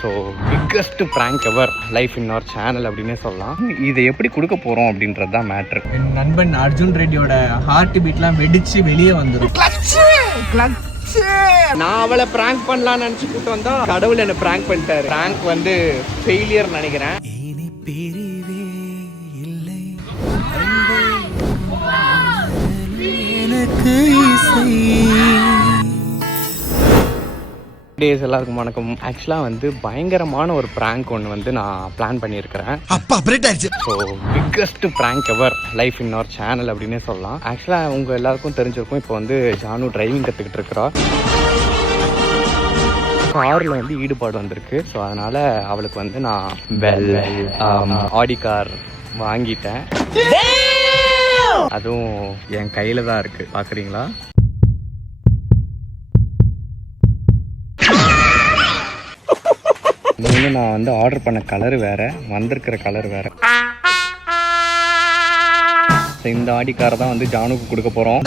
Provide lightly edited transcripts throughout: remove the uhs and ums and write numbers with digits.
So biggest prank ever life in our channel அப்படின்னே சொல்லலாம். இதை எப்படி கொடுக்க போகிறோம் அப்படின்றது தான் மேட்ரு. என் நண்பன் அர்ஜுன் ரெட்டியோட ஹார்ட் பீட்லாம் வெடிச்சு வெளியே வந்துடும். நான் அவளை பிராங்க் பண்ணலாம்னு நினச்சி கூட்டு வந்தா கடவுள் என்னை பிராங்க் பண்ணிட்டாரு. பிராங்க் வந்து ஃபெயிலியர் நினைக்கிறேன். டேஸ் எல்லாருக்கும் வணக்கம். ஆக்சுவலாக வந்து பயங்கரமான ஒரு ப்ராங்க் ஒன்று வந்து நான் பிளான் பண்ணியிருக்கிறேன். So biggest prank ever life in our channel அப்படின்னே சொல்லலாம். ஆக்சுவலாக உங்கள் எல்லாருக்கும் தெரிஞ்சிருக்கும், இப்போ வந்து ஜானு டிரைவிங் கற்றுக்கிட்டு இருக்கிறா. காரில் வந்து ஈடுபாடு வந்திருக்கு. ஸோ அதனால் அவளுக்கு வந்து நான் ஆடி கார் வாங்கிட்டேன். அதுவும் என் கையில் தான் இருக்குது, பார்க்குறீங்களா? இன்னும் நான் வந்து ஆர்டர் பண்ண கலர் வேற, வந்திருக்கிற கலர் வேற. இந்த ஆடி காரை தான் வந்து ஜானுக்கு கொடுக்க போறோம்.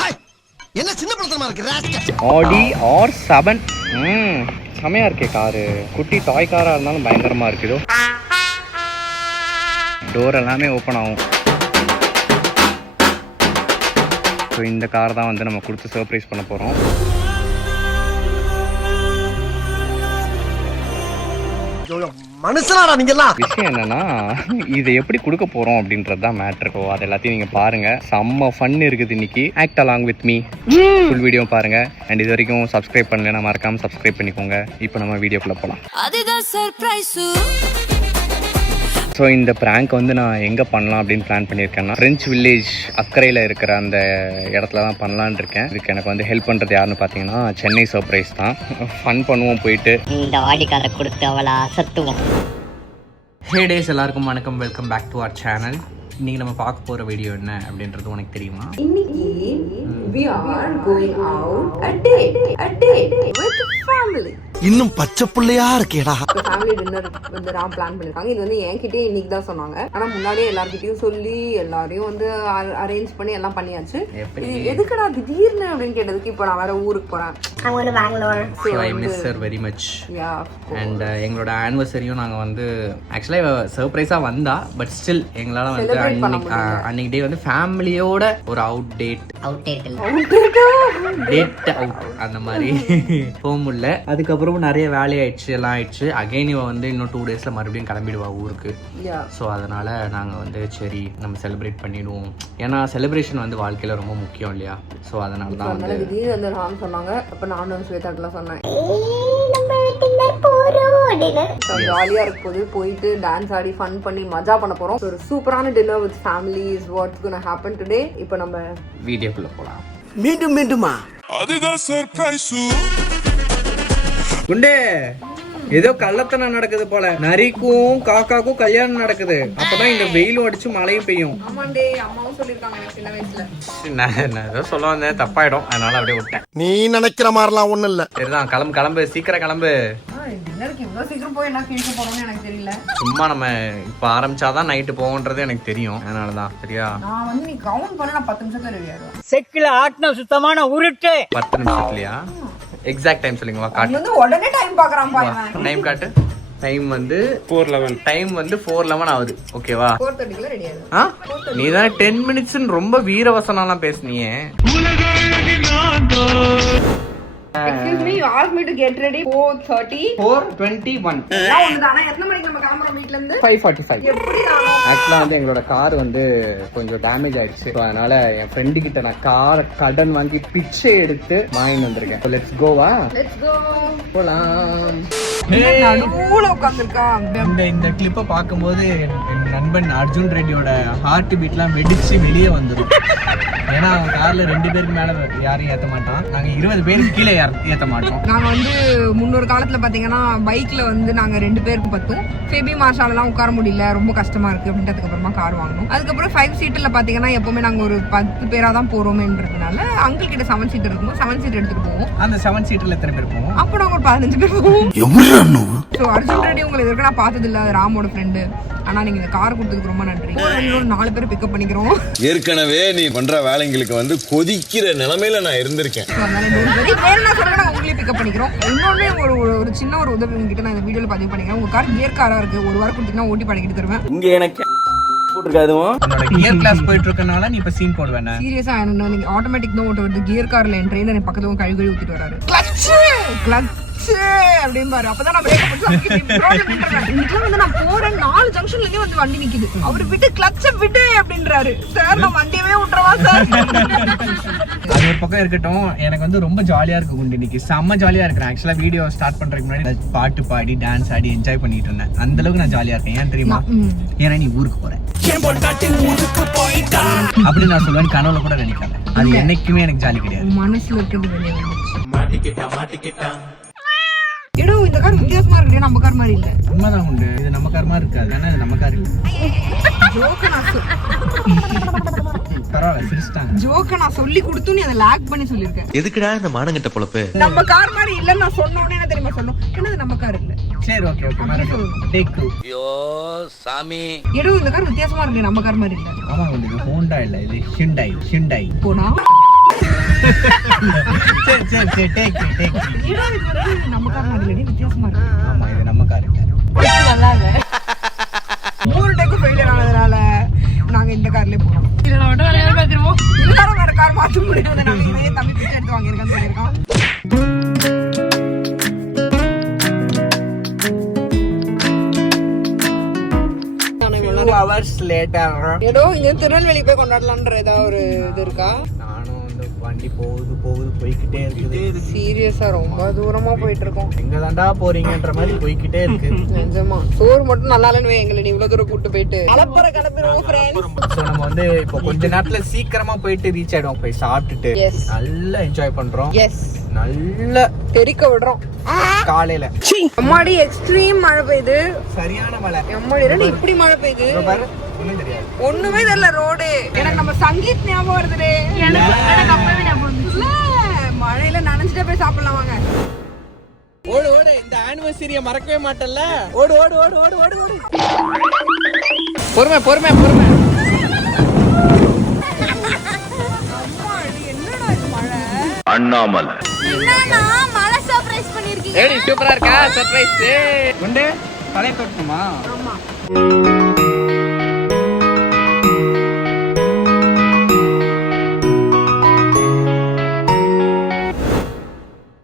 ஆடி R7 செமையா இருக்கே காரு. குட்டி டாய் காரா இருந்தாலும் பயங்கரமா இருக்குதோ. டோர் எல்லாமே ஓப்பன் ஆகும். ஸோ இந்த கார் தான் வந்து நம்ம கொடுத்து சர்ப்ரைஸ் பண்ண போறோம். மனுஷனாடா நீங்கலாம். விஷயம் என்னன்னா, இதை எப்படி கொடுக்க போறோம் அப்படின்றது தான் மேட்ரு. அது எல்லாத்தையும் நீங்க பாருங்க. செம்ம ஃபன் இருக்குது இன்னைக்கு. Act along with me. Full video பாருங்க. அண்ட் இது வரைக்கும் சப்ஸ்கிரைப் பண்ணலன்னா மறக்காம சப்ஸ்கிரைப் பண்ணிக்கோங்க. இப்போ நம்ம வீடியோக்குள்ள போலாம். அதுதான் சர்ப்ரைஸ். ஸோ இந்த ப்ராங்க் வந்து நான் எங்கே பண்ணலாம் அப்படின்னு பிளான் பண்ணியிருக்கேன்னா, ஃப்ரெஞ்ச் வில்லேஜ் அக்கறையில் இருக்கிற அந்த இடத்துல தான் பண்ணலான்னு இருக்கேன். இதுக்கு எனக்கு வந்து ஹெல்ப் பண்ணுறது யாருன்னு பார்த்தீங்கன்னா சென்னை சர்ப்ரைஸ் தான். ஃபன் பண்ணுவோம் போயிட்டு. இந்த ஆடிக்காரை கொடுத்து அவளை சத்துவோம். ஹே டேஸ் எல்லாருக்கும் வணக்கம். Welcome back to our channel. இன்னைக்கு நம்ம பார்க்க போகிற வீடியோ என்ன அப்படின்றது உனக்கு தெரியுமா? இன்னைக்கு we are going out a date with family. இன்னும் பச்சை புள்ளையா இருக்கேடா. ஃபேமிலி டின்னர் வந்து நான் பிளான் பண்ணிருக்காங்க. இது வந்து என்கிட்டயே இன்னைக்கு தான் சொன்னாங்க. ஆனா முன்னாடியே எல்லார்கிட்டயும் சொல்லி எல்லாரையும் வந்து அரேஞ்ச் பண்ணி எல்லாம் பண்ணியாச்சு. எதுக்குடா திடீர்னு அப்படின்னு கேட்டதுக்கு இப்போ நான் வேற ஊருக்கு போறேன். Bangalore. So I miss her very much. And எங்களோட ஆனிவர்சரியும் நாங்கள் வந்து ஆக்சுவலாக சர்ப்ரைஸாக வந்தா, பட் ஸ்டில் எங்களால் வந்து அன்னைக்கு டே வந்து ஃபேமிலியோட ஒரு டேட் அவுட் அந்த மாதிரி போக முடியல. அதுக்கப்புறம் நிறைய வேலையாயிடுச்சு, எல்லாம் ஆயிடுச்சு. அகைன் இவ வந்து இன்னும் 2 daysல மறுபடியும் கிளம்பிடுவா ஊருக்கு. ஸோ அதனால நாங்கள் வந்து சரி நம்ம செலிப்ரேட் பண்ணிடுவோம். ஏன்னா செலிப்ரேஷன் வந்து வாழ்க்கையில ரொம்ப முக்கியம் இல்லையா? ஸோ அதனால தான் வந்து திடீர்னு வந்து நான் சொன்னாங்க. அப்போ நானும் ஸ்வேதாட்டெல்லாம் சொன்னேன் ஜாலியா இருக்கும்போது போயிட்டு டான்ஸ் ஆடி ஃபன் பண்ணி மஜா பண்ண போறோம். ஒரு சூப்பரான dinner with family is what's gonna happen today. இப்போ நம்ம வீடியோக்குள்ள போலாம். மீண்டுமா அதுதான் சர்ப்ரைஸ். குண்டே, ஏதோ கள்ளத்தனம் நடக்குது போல. நரிக்கும் காக்காக்கும் கல்யாணம் நடக்குது. அப்பதான் இந்த வெயிலும் அடிச்சு மழையும் பெய்யும். அம்மாவும் சொல்லிருக்காங்க சின்ன வயசுல. நான் ஏதோ சொல்ல வந்தேன், தப்பாயிடும். அதனால அப்படியே விட்டேன். நீ நினைக்கிற மாதிரிலாம் ஒண்ணும் இல்ல. சரிதான், கிளம்பு சீக்கிரம் கிளம்பு. டின்னருக்கு இவ்வளவு சீக்கிரம் போய் என்ன கேட்க போறோம்னு எனக்கு தெரியல. சும்மா நம்ம இப்ப ஆரம்பிச்சாதான் நைட்டு போகன்றது எனக்கு தெரியும். அதனாலதான். சரியா? நான் வந்து நீ கவுண்ட் பண்ண நான் 10 நிமிஷத்துல ரெடி ஆயிடுவேன். செக்கில ஆட்டின சுத்தமான உருட்டு. 10 நிமிஷத்துலயா? எக்ஸாக்ட் டைம் சொல்லுங்க. காட்டு. வந்து உடனே டைம் பாக்குறான் பாருங்க. டைம் காட்டு. டைம் வந்து 4:11. டைம் வந்து 4:11 ஆகுது. ஓகேவா? 4:30 ரெடி ஆயிடும். நீ தானே 10 minutes ரொம்ப வீரவசனம்லாம் பேசுனியே. Excuse me, you asked me to get ready 4:30. 4:21. நான் ஒண்ணுதானா? எத்தனை மணிக்கு நம்ம கிளம்புறோம் வீட்ல இருந்து? 5:45. எப்படி நானோ? ஆக்சுவலாக வந்து எங்களோட கார் வந்து கொஞ்சம் டேமேஜ் ஆயிடுச்சு. ஸோ அதனால என் ஃப்ரெண்டு கிட்ட நான் காரை கடன் வாங்கி பிச்சை எடுத்து வாங்கிட்டு வந்திருக்கேன். So let's Goa. Let's go. போலாம். நடுவுல உட்கார்ந்திருக்கான். இந்த கிளிப்பை பார்க்கும்போது என் நண்பன் அர்ஜுன் ரெட்டியோட ஹார்ட் பீட்லாம் வெடிச்சு வெளியே வந்துடும். ஏன்னா அவன் கார்ல 2 பேருக்கு மேல யாரையும் ஏத்த மாட்டான். நாங்க 20 பேருக்கு கீழே ஏத்த மாட்டோம். நாங்க வந்து முன்னொரு காலத்துல பாத்தீங்கன்னா பைக்ல வந்து நாங்க 2 பேருக்கு பத்தும். ஃபெபி மார்ஷால் எல்லாம் உட்கார முடியல, ரொம்ப கஷ்டமா இருக்கு அப்படின்றதுக்கு அப்புறமா கார் வாங்கணும். அதுக்கப்புறம் 5 சீட்டர்ல பாத்தீங்கன்னா எப்பவுமே நாங்க ஒரு 10 பேரா தான் போறோம்ன்றதுனால அங்கிள் கிட்ட 7 சீட்டர் இருக்கும்போது 7 சீட் எடுத்துட்டு போவோம். அந்த 7 சீட்டர்ல எத்தனை பேர் போவோம்? அப்போ நாங்க ஒரு 15 பேர் போவோம். ஸோ அர்ஜுன் ரெட்டி உங்களை வரைக்கும் நான் பார்த்தது இல்ல, ராமோட ஃப்ரெண்டு. ஆனா நீங்க இந்த கார் கொடுத்ததுக்கு ரொம்ப நன்றி. இன்னும் 4 பேர் பிக்கப் பண்ணிக்கிறோம். ஏற்கனவே நீ பண்ற வேலைங்களுக்கு வந்து கொதிக்கிற நிலைமையில நான் இருந்திருக்கேன். உங்களே பிக்கப் பண்ணிக்கிறோம். இன்னொன்னு ஒரு சின்ன ஒரு உதவி உங்ககிட்ட நான் இந்த வீடியோல பதிவு பண்ணிக்கிறேன். உங்க கார் கியர் காரா இருக்கு, 1 வாரம் கொடுத்தீங்கன்னா ஓட்டி பழகிட்டு தருவேன். இங்க எனக்கு கியர் கிளாஸ் போயிட்டு இருக்கனால நீ இப்ப சீன் போடுவேன். சீரியஸா நீங்க ஆட்டோமேட்டிக் தான் ஓட்ட வருது. கியர் கார்ல என் ட்ரெயினர் பக்கத்துல கழுவி ஊத்திட்டு வராரு. கிளட்ச் அப்படின்னு பாரு. அப்பதான் நான் பிரேக் பிடிச்சு வந்து நான் போறேன். 4 ஜங்ஷன்ல இருந்தே வந்து வண்டி நிக்குது. அவரு விட்டு கிளட்ச விட்டு அப்படின்றாரு. சார் நான் வண்டியவே விட்டுறவா சார்? அது ஒரு பக்கம் இருக்கட்டும். எனக்கு வந்து ரொம்ப ஜாலியா இருக்கு குண்டு. இன்னைக்கு செம்ம ஜாலியா இருக்கேன். ஆக்சுவலா வீடியோ ஸ்டார்ட் பண்றதுக்கு முன்னாடி பாட்டு பாடி டான்ஸ் ஆடி என்ஜாய் பண்ணிட்டு இருந்தேன். அந்த அளவுக்கு நான் ஜாலியா இருக்கேன். ஏன் தெரியுமா? ஏன்னா நீ ஊருக்கு போற அப்படி நான் சொல்லுவேன். கனவுல கூட நினைக்காத. அது என்னைக்குமே எனக்கு ஜாலி கிடையாது. மனசுல இருக்கிறது வெளியே வந்துச்சு. ஏடோ இந்த கார் வித்தியாசமா இருக்கு. நம்ம கார் மாதிரி இல்ல. உண்மைதான் உண்டு. இது நம்ம கார் மாதிரி இருக்காது. ஆனா இது நம்ம கார் இல்ல. பரவாயில்ல, சிரிச்சிட்டாங்க. ஜோக்க நான் சொல்லி கொடுத்து நீ அதை லாக் பண்ணி சொல்லிருக்கேன். எதுக்குடா இந்த மானங்கிட்ட பொழப்பு? நம்ம கார் மாதிரி இல்ல நான் சொன்ன உடனே என்ன தெரியுமா சொன்னோம்? என்னது நம்ம கார் இல்ல. சரி ஓகே ஓகே மறந்து டேக் 2. ஐயோ சாமி. ஏடோ இந்த கார் வித்தியாசமா இருக்கு. நம்ம கார் மாதிரி இல்ல. ஆமா உண்டு. இது ஹோண்டா இல்ல, இது ஹிண்டாய். போனா சரி சரி சரி டேக் ஏடோ இது நம்ம கார் மாதிரி இல்ல, வித்தியாசமா இருக்கு. ஆமா இது நம்ம கார் இல்ல. நல்லா இல்ல. 3 டைம் ஃபெயிலியர் ஆனதுனால நாங்க இந்த கார்லயே போறோம். இல்ல நான் மட்டும் வேற பாத்துறோம். எல்லாரும் வேற கார் மாத்த முடியாது. நான் இதையே தம்பி பிச்சை எடுத்து வாங்கிருக்கான்னு சொல்லிருக்கான். 2 hours later. ஏதோ இங்க திருநெல்வேலி போய் கொண்டாடலாம்ன்ற ஏதாவது ஒரு இது இருக்கா? நானும் வந்து வண்டி போகுது போய்கிட்டே இருக்குது. சீரியஸா ரொம்ப தூரமா போயிட்டு இருக்கோம். எங்க தாண்டா போறீங்கன்ற மாதிரி போய்கிட்டே இருக்கு. நிஜமா சோறு மட்டும் நல்லா இல்லைன்னு எங்களை நீ இவ்வளவு தூரம் கூட்டு போயிட்டு கிளம்பிடுவோம் ஃப்ரெண்ட்ஸ். சோ நம்ம வந்து இப்போ கொஞ்ச நேரத்துல சீக்கிரமா போயிட்டு ரீச் ஆயிடுவோம். போய் சாப்பிட்டுட்டு நல்லா என்ஜாய் பண்றோம். நல்லா தெரிக்க விடுறோம் காலையில. அம்மாடி எக்ஸ்ட்ரீம் மழை பெய்யுது. சரியான மழை. அம்மாடி இப்படி மழை பெய்யுது பாரு. ஒண்ணும் தெரியாது. ஒண்ணுமே தெரியல ரோடு. எனக்கு நம்ம சங்கீத் ஞாபகம் வருது. மழையில நனைஞ்சிட்டே போய் சாப்பிடலாம் வாங்க. ஓடு இந்த ஆனிவர்சரியை மறக்கவே மாட்டேன்ல. ஓடு பொறுமை அண்ணாமலை என்னன்னா மழை சர்ப்ரைஸ் பண்ணிருக்கீங்க. ஏடி சூப்பரா இருக்கா சர்ப்ரைஸ்? குண்டு தலை தொட்டணுமா? ஆமா.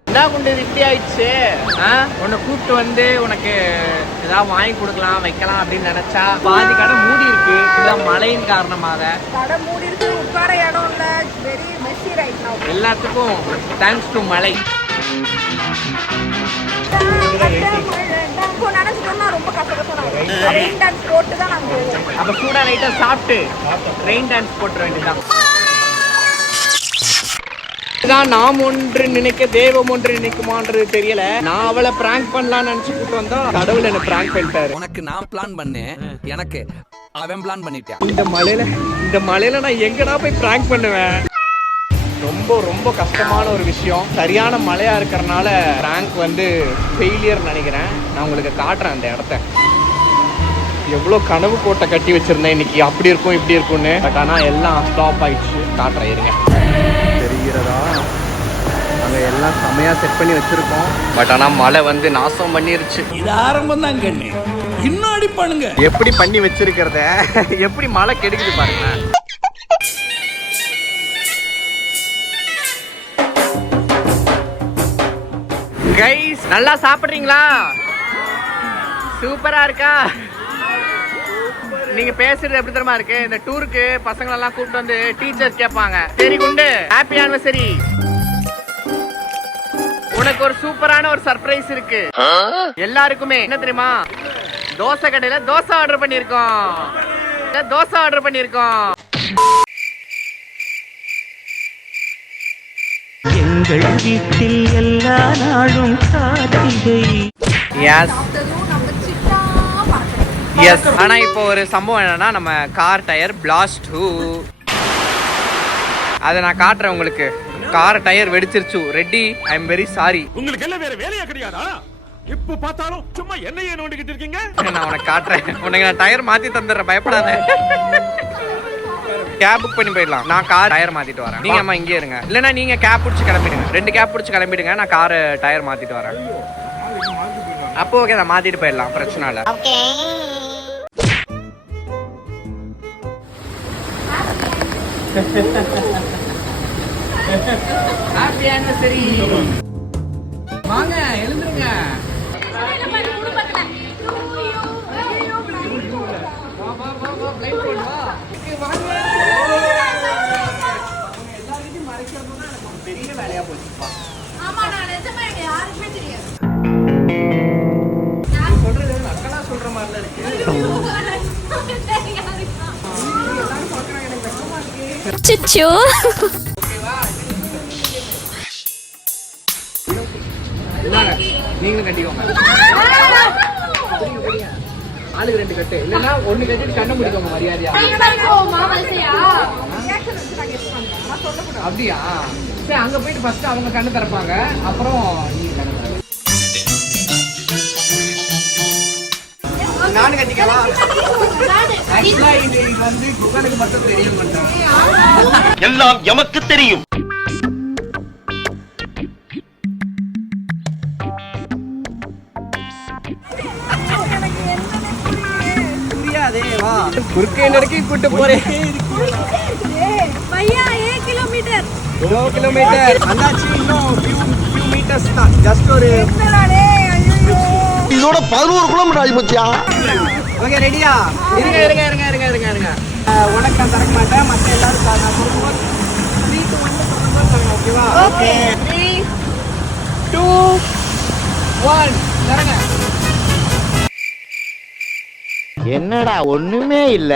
என்ன குண்டு இப்படி ஆயிடுச்சு? உன்னை கூப்பிட்டு வந்து உனக்கு ஏதாவது வாங்கி கொடுக்கலாம் வைக்கலாம் அப்படின்னு நினைச்சா பாதி கடை மூடி இருக்கு. இதான் மழையின் காரணமாக கடை மூடி இருக்கு. உட்கார இடம் இல்ல. Very Messi right now. எல்லாத்துக்கும் தேங்க்ஸ் டு மழை. ரொம்ப கஷ்டப்பட்டோம். ரெயின் டான்ஸ் போட்டு தான் நாங்க போவோம். அப்ப சூடா லைட்டா சாப்பிட்டு ரெயின் டான்ஸ் போட்டுற வேண்டியதான். இதுதான் நாம் ஒன்று நினைக்க தெய்வம் ஒன்று நினைக்குமான்றது தெரியல. நான் அவளை பிராங்க் பண்ணலாம்னு நினைச்சு கூட்டு வந்தா கடவுள் என்ன பிராங்க் பண்ணிட்டாரு. உனக்கு நான் பிளான் பண்ணேன், எனக்கு அவன் பிளான் பண்ணிட்டான். இந்த மலையில நான் எங்கடா போய் பிராங்க் பண்ணுவேன்? ரொம்ப கஷ்டமான ஒரு விஷயம். சரியான மழையா இருக்கிறனால பிராங்க் வந்து ஃபெயிலியர் நினைக்கிறேன். நான் உங்களுக்கு காட்டுறேன் அந்த இடத்த. எவ்வளோ கனவு கோட்டை கட்டி வச்சிருந்தேன் இன்னைக்கு அப்படி இருக்கும் இப்படி இருக்கும்னு. பட் ஆனால் எல்லாம் ஸ்டாப் ஆயிடுச்சு. காட்டுறேன் இருங்க. தெரிகிறதா? அங்கே எல்லாம் செமையாக செட் பண்ணி வச்சிருக்கோம். பட் ஆனால் மழை வந்து நாசம் பண்ணிருச்சு. இது ஆரம்பம் தான் கண்ணு. இன்னும் அடிப்பானுங்க. எப்படி பண்ணி வச்சிருக்கிறத எப்படி மழை கெடுக்குது பாருங்க. கைஸ் நல்லா சாப்பிடுறீங்களா? சூப்பரா இருக்கா? நீங்க பேசுறது எப்படி தெரியுமா இருக்கு? இந்த டூருக்கு பசங்களை எல்லாம் கூப்பிட்டு வந்து டீச்சர்ஸ் கேட்பாங்க, சரி குண்டு ஹாப்பி ஆனிவர்சரி, உனக்கு ஒரு சூப்பரான ஒரு சர்ப்ரைஸ் இருக்கு எல்லாருக்குமே. என்ன தெரியுமா? தோசை கடையில தோசை ஆர்டர் பண்ணிருக்கோம். எங்கள் வீட்டில் எல்லா நாளும் காத்திரை. எஸ். ஆனா இப்போ ஒரு சம்பவம் என்னன்னா, நம்ம கார் டயர் பிளாஸ்ட். அதை நான் காட்டுறேன் உங்களுக்கு. கார் டயர் வெடிச்சிருச்சு. Reddy, I am very sorry. உங்களுக்கு எல்லாம் வேற வேலையா கிடையாதா? இப்ப பார்த்தாலும் சும்மா என்னையே நோண்டிக்கிட்டு இருக்கீங்க. நான் உனக்கு காட்டுறேன். உனக்கு நான் டயர் மாத்தி தந்துடுறேன், பயப்படாத. கேப் புக் பண்ணி போயிடலாம். நான் கார் டயர் மாத்திட்டு வரேன். நீங்க அம்மா இங்கே இருங்க. இல்லைன்னா நீங்க கேப் பிடிச்சி கிளம்பிடுங்க. 2 கேப் பிடிச்சி கிளம்பிடுங்க. நான் கார் டயர் மாத்திட்டு வரேன். அப்போ ஓகே, நான் மாத்திட்டு போயிடலாம், பிரச்சனை இல்லை. Happy anniversary. வாங்க எழுந்துருங்க. பெரிய வேலையா போச்சுப்பா. சொல்றது அக்கலா சொல்ற மாதிரில இருக்கு. சுச்சு நீங்களும் கட்டிக்கோங்க. ஆளுக்கு 2 கட்டு, இல்லைன்னா 1 கட்டிட்டு கண்ணை முடிக்கோங்க மரியாதையா. அப்படியா? சரி, அங்க போயிட்டு ஃபர்ஸ்ட் அவங்க கண்ணு திறப்பாங்க, அப்புறம் நீங்க கண்ணு திறப்பீங்க. நானும் கட்டிக்கவா? ஆக்சுவலா இது வந்து குகனுக்கு மட்டும் தெரிய மாட்டேன். எல்லாம் எமக்கு தெரியும். புரியாதே, வா குறுக்கே நடுக்கி கூட்டு போறேன். பையா 1 கிலோமீட்டர் 2 கிலோமீட்டர் அந்தாச்சு. இன்னும் few meters தான். ஜஸ்ட் ஒரு இதோட 11 கிலோமீட்டர் ஆகி போச்சியா? ஓகே, ரெடியா? இருங்க இருங்க இருங்க இருங்க இருங்க இருங்க. உனக்கு நான் தரக்க மாட்டேன், மற்ற எல்லாரும் நான் சொல்லும்போது 3 to 1 சொல்லும்போது தரங்க, ஓகேவா? ஓகே 3 2 1 தரங்க. என்னடா ஒண்ணுமே இல்ல.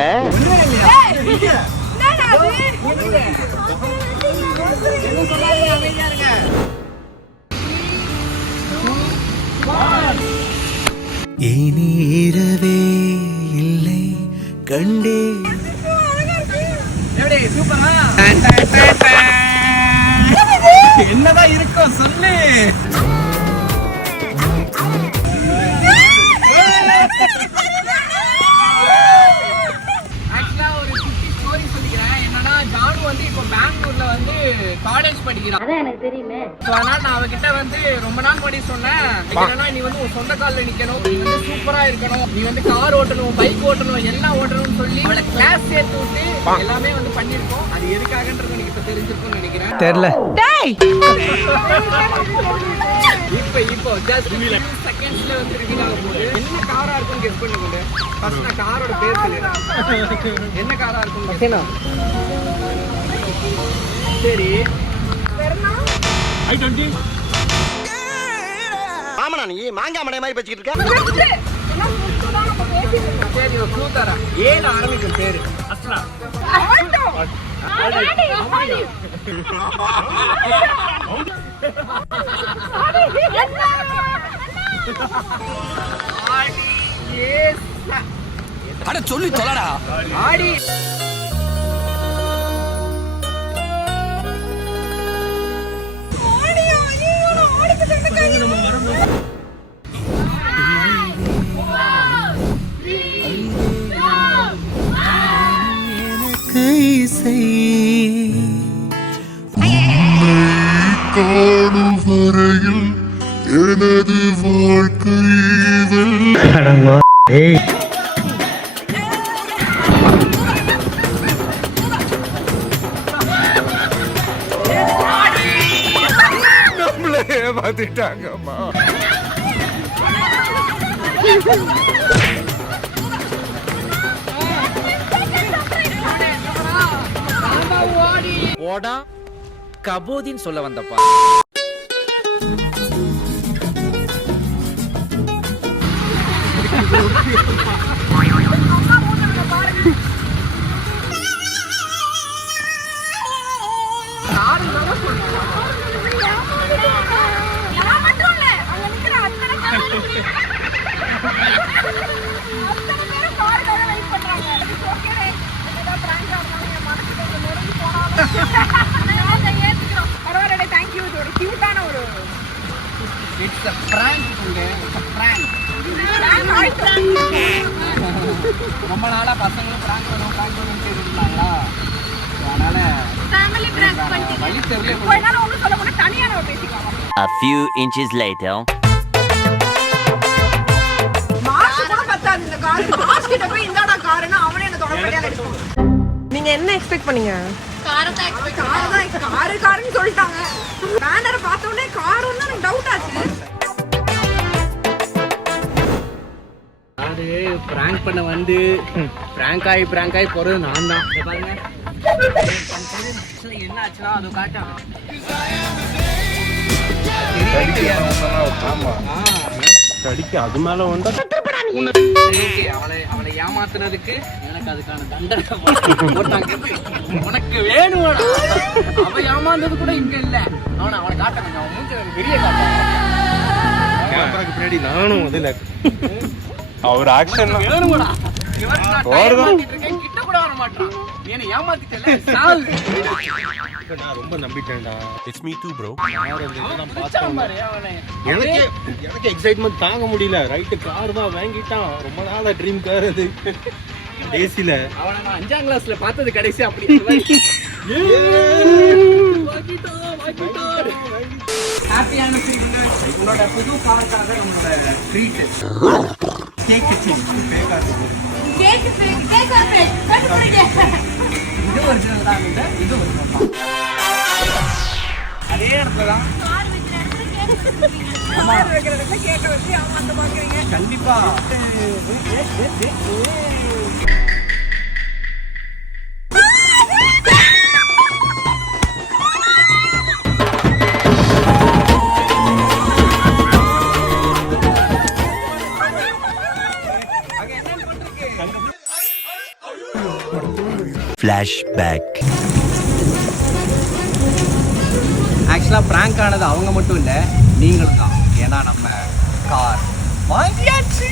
இனி இரவே இல்லை கண்டே. எப்படி சூப்பரா? என்னதான் இருக்கும் சொல்லு. பெங்களூர்ல வந்து காலேஜ் படிக்கிறான். அதான் எனக்கு தெரியுமே. அதனால நான் அவகிட்ட வந்து ரொம்ப நாள் முன்னாடி சொன்னேன், என்னன்னா நீ வந்து உன் சொந்த கால்ல நிக்கணும், நீ வந்து சூப்பரா இருக்கணும், நீ வந்து கார் ஓட்டணும், பைக் ஓட்டணும், எல்லாம் ஓட்டணும்னு சொல்லி அவளை கிளாஸ் சேர்த்து விட்டு எல்லாமே வந்து பண்ணிருக்கோம். அது எதுக்காகன்றது எனக்கு இப்ப தெரிஞ்சிருக்கும்னு நினைக்கிறேன். தெரியல. இப்போ ஜஸ்ட் செகண்ட்ஸ்ல வந்து ரிவீல் ஆக போகுது. என்ன காரா இருக்குன்னு கெஸ் பண்ணுங்க. ஃபர்ஸ்ட் நான் காரோட பேர் சொல்லிடுறேன். என்ன காரா இருக்குன்னு. சரி, ஆமாண்ணா, நீ மாங்காய் மடை மாதிரி பேசிக்கிட்டு இருக்க. சரி, ஒரு க்ளூ தரேன். ஏல ஆரம்பிக்கும் பேரு. அஸ்லா. அட சொல்லி தொலைடா. ஆடி இசை காணும் வரையில் எனது வாழ்க்கை நம்மளே ஏமாத்திட்டாங்கம்மா. ஓடா கபோதின்னு சொல்ல வந்தப்பா. பரவாயில்ல, தேங்க்யூ. இது ஒரு கியூட்டான ஒரு இட்ஸ் a prank. ரொம்ப நாளா பசங்களும் பிராங்க் பண்ணுவோம் இருந்தாங்களா, அதனால ஃபேமிலி பிராங்க் பண்ணிட்டீங்க. வழி தெரியல. கொஞ்ச நேரம் ஒன்றும் சொல்ல போனா தனியா நம்ம பேசிக்கலாம். A few inches later. Mark கூட பத்தாது இந்த கார். மார்க் கிட்ட போய் இந்தாடா காருன்னா அவனே என்ன தொடப்படியால அடிப்பான். நீங்க என்ன எக்ஸ்பெக்ட் பண்ணீங்க? காரை தான் எக்ஸ்பெக்ட் காருன்னு சொல்லிட்டாங்க. பேனரை பார்த்த உடனே காருன்னு எனக்கு டவுட் ஆச்சு. அது பிராங்க் பண்ண வந்து பிராங்க் ஆகி போறது நான் தான். இங்க பாருங்க என்ன ஆச்சுன்னா அது காட்டான். அது மேல வந்தா அவளை ஏமாத்துனதுக்கு எனக்கு அதுக்கான தண்டனை போட்டாங்க. உனக்கு வேணும்டா. அவன் ஏமாந்தது கூட இங்க இல்ல. அவனை காட்ட கொஞ்சம் அவன் மூஞ்சி பெரிய கேமராக்கு பின்னாடி நானும் அதுல அவர் ஆக்ஷன் வேணும்டா. கிட்ட கூட வர மாட்டான். என்ன ஏமாத்திட்டல சால். நான் ரொம்ப நம்பிட்டேன்டா. It's me too bro. எனக்கு எக்ஸைட்மெண்ட் தாங்க முடியல. ரைட் கார் தான் வாங்கிட்டான். ரொம்ப நாளா ட்ரீம் கார் அது. டேசில அவனை நான் 5ஆம் கிளாஸ்ல பார்த்தது கடைசி அப்படி. ஹாப்பியான உங்களோட புது காருக்காக நம்மளோட ட்ரீட் கேக் இது ஒரிஜினல் தான். இது ஒரிஜினல் தான். அதே இடத்துல தான் கண்டிப்பா. Flashback. ஆக்சுவலாக ப்ராங்க் ஆனது அவங்க மட்டும் இல்லை, நீங்களும் தான். ஏன்னா நம்ம கார் வாங்கியாச்சு.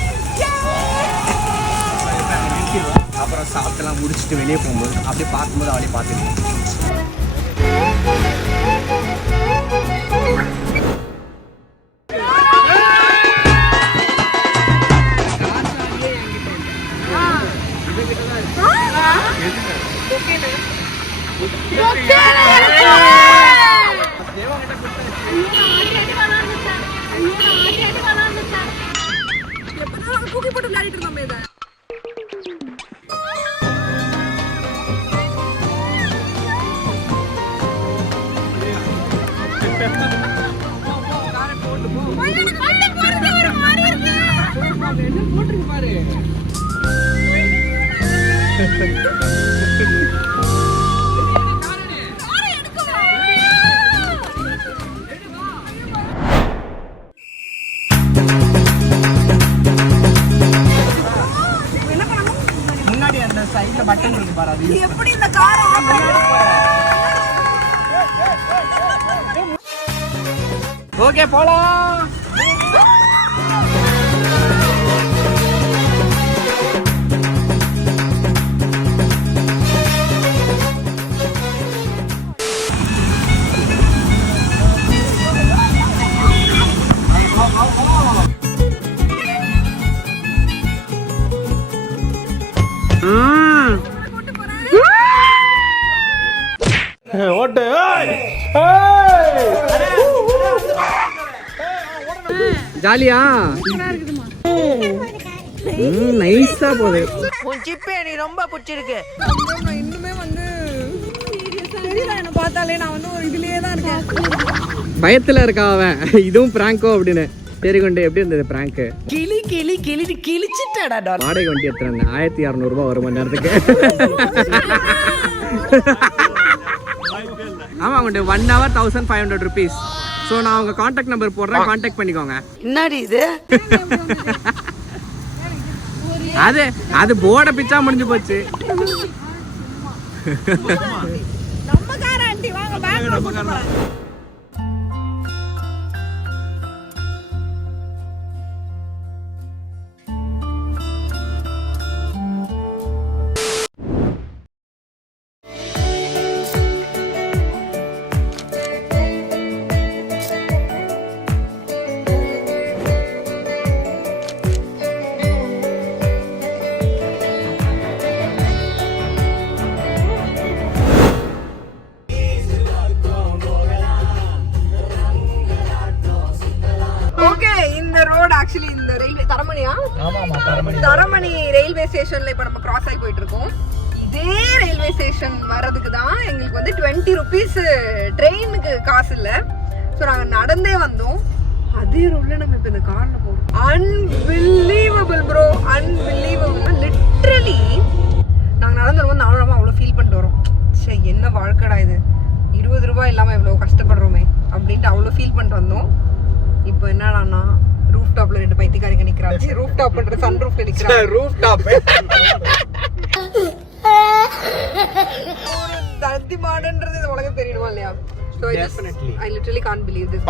அப்புறம் சாப்பிட்டெல்லாம் முடிச்சுட்டு வெளியே போகும்போது அப்படியே பார்க்கும்போது அவளே பார்த்துருக்கோம். தூக்கி போட்டு விளையாடிட்டு இருந்தோம் இதை. போட்டுருக்கு பாரு. முன்னாடி அந்த சைடுல பட்டன் இருக்கு பாரு. அது எப்படி இந்த காரை ஓகே போலாம். ஓட்டு ஜாலியா நைஸா போகுது. உன் சிப்பே எனக்கு ரொம்ப பிடிச்சிருக்கு. நான் இன்னுமே வந்து தெரியல, என்ன பார்த்தாலே நான் வந்து ஒரு இதுலயே தான் இருக்கேன். பயத்துல இருக்கா அவன். இதுவும் பிராங்கோ அப்படின்னு. சரி கொண்டு எப்படி இருந்தது பிராங்க்? கிழிச்சிட்டடா. வாடகை வண்டி எடுத்துறேன். 1600 ரூபாய் ஒரு மணி நேரத்துக்கு. ஆமா கொண்டு 1 hour 1500 rupees. ஸோ நான் உங்க கான்டாக்ட் நம்பர் போடுறேன், கான்டாக்ட் பண்ணிக்கோங்க. என்னடி இது? அது போர்டை பிச்சா முடிஞ்சு போச்சு. நம்ம கார ஆண்டி வாங்க பேங்க். தரமணி ரயில்வே ஸ்டேஷன்ல இப்ப நம்ம கிராஸ் ஆகி போயிட்டு இருக்கோம். இதே ரயில்வே ஸ்டேஷன் வர்றதுக்கு தான் எங்களுக்கு வந்து 20 ருபீஸ் ட்ரெயினுக்கு காசு இல்ல. ஸோ நாங்க நடந்தே வந்தோம். அதே ரோட்ல நம்ம இப்ப இந்த கார்ல போறோம். Unbelievable bro, unbelievable. லிட்டரலி நாங்க நடந்து வரும்போது நானும் அவ்வளவு ஃபீல் பண்ணிட்டு வரோம். சரி என்ன வாழ்க்கடா இது, 20 ரூபாய் இல்லாம இவ்வளவு கஷ்டப்படுறோமே அப்படின்ட்டு அவ்வளவு ஃபீல் பண்ணிட்டு வந்தோம். இப்போ என்னடான்னா ரூஃப் டாப்ல 2 பைத்தியக்காரிங்க நிக்கிறாங்க. ரூஃப் டாப் பண்ற சன் ரூஃப்ல நிக்கிறாங்க. ரூஃப் டாப் தத்திமாடன்றது இந்த உலகம் தெரியணுமா இல்லையா? So Definitely. I literally can't believe this.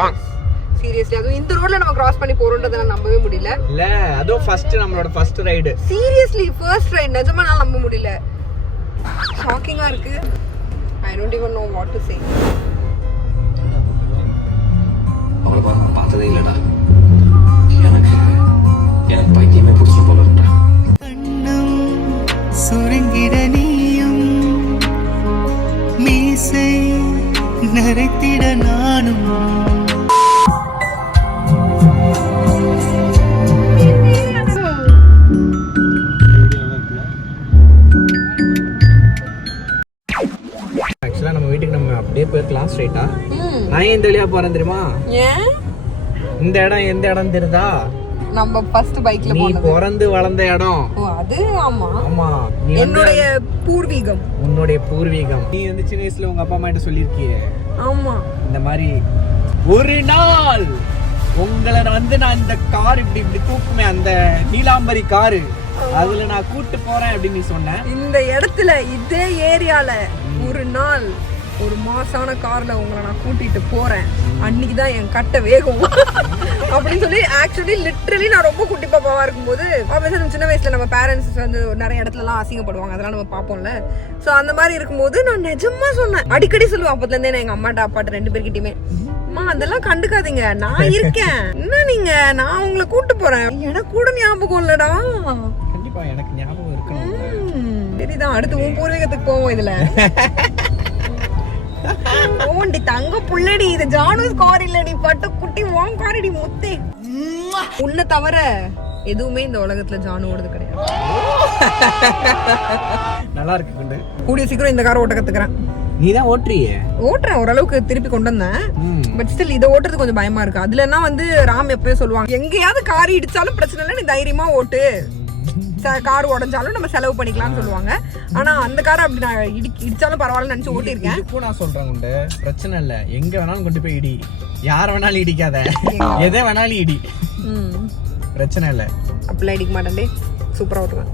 Seriously, அதுவும் இந்த ரோட்ல நம்ம கிராஸ் பண்ணி போறோம்ன்றத நான் நம்பவே முடியல. இல்ல அதுவும் ஃபர்ஸ்ட் நம்மளோட first ride. Seriously, first ride நிஜமா நான் நம்ப முடியல. ஷாக்கிங்கா இருக்கு. I don't even know what to say. அவளை பாரு, நான் பார்த்ததே இல்லடா. எனக்கு பைத்தியமே பிடிச்ச போல இருந்தா. சுரங்கிட நீயும் மீசை நரைத்திட நானும். ஆக்சுவலா நம்ம வீட்டுக்கு நம்ம அப்படியே போயிருக்கலாம் ஸ்ட்ரைட்டா. நான் இந்த வழியா போறேன் தெரியுமா? ஏன் இந்த இடம் எந்த இடம் தெரியுதா? நம்ம ஃபர்ஸ்ட் பைக்ல நீ போனது. பிறந்து வளர்ந்த இடம். ஓ அது ஆமா. ஆமா, நீ என்னுடைய பூர்வீகம். உன்னுடைய பூர்வீகம். நீ வந்து சின்ன வயசுல உங்க அப்பா அம்மா கிட்ட சொல்லிருக்கியே ஆமா. இந்த மாதிரி ஒரு நாள் உங்களை நான் இந்த கார் இப்படி இப்படி தூக்குமே, அந்த நீலாம்பரி காரு, அதுல நான் கூட்டு போறேன் அப்படின்னு நீ சொன்ன. இந்த இடத்துல இதே ஏரியால ஒரு நாள் ஒரு மாசான கார்ல உங்களை நான் கூட்டிட்டு போறேன், அன்னைக்குதான் என் கட்டை வேகும் அப்படின்னு சொல்லி. ஆக்சுவலி லிட்டரலி நான் ரொம்ப குட்டி பாப்பாவா இருக்கும்போது, ஆப்வியஸா சின்ன வயசுல நம்ம பேரண்ட்ஸ் வந்து நிறைய இடத்துல எல்லாம் அசிங்கப்படுவாங்க, அதெல்லாம் நம்ம பார்ப்போம்ல. சோ அந்த மாதிரி இருக்கும்போது நான் நிஜமா சொன்னேன், அடிக்கடி சொல்லுவேன் அப்பத்துல இருந்தே நான் எங்க அம்மாட்ட அப்பாட்ட 2 பேர்கிட்டயுமே, அம்மா அதெல்லாம் கண்டுக்காதீங்க, நான் இருக்கேன், என்ன நீங்க, நான் உங்களை கூட்டு போறேன். எனக்கு கூட ஞாபகம் இல்லடா. கண்டிப்பா எனக்கு ஞாபகம் இருக்கணும். சரிதான், அடுத்து உன் பூர்வீகத்துக்கு போவோம். இதுல ஓண்டி தங்க புள்ளடி, இது ஜானுஸ் கார் இல்லடி, பட்டு குட்டி வாங் காரடி முத்தே. உன்னை தவிர எதுவுமே இந்த உலகத்துல ஜானுவோடது கிடையாது. நல்லா இருக்கு குண்டு. கூடிய சீக்கிரம் இந்த காரை ஓட்ட கத்துக்கிறேன். நீ தான் ஓட்டுறியே? ஓட்டுறேன், ஓரளவுக்கு திருப்பி கொண்டு வந்தேன். பட் ஸ்டில் இதை ஓட்டுறது கொஞ்சம் பயமா இருக்கு. அதுலன்னா வந்து ராம் எப்பயும் சொல்லுவாங்க, எங்கேயாவது கார் இடிச்சாலும் பிரச்சனை இல்லை, நீ தைரியமா ஓட்டு, கார் உடஞ்சாலும் நம்ம செலவு பண்ணிக்கலாம்னு சொல்லுவாங்க. ஆனா அந்த காரை அப்படி நான் இடிச்சாலும் பரவாயில்ல நினைச்சு ஓட்டிருக்கேன். இப்போ நான் சொல்றேன் உண்டு, பிரச்சனை இல்ல, எங்க வேணாலும் கொண்டு போய் இடி, யார வேணாலும் இடிக்காத, எதை வேணாலும் இடி, பிரச்சனை இல்ல. அப்படிலாம் இடிக்க மாட்டேன், சூப்பரா ஓட்டுவேன்.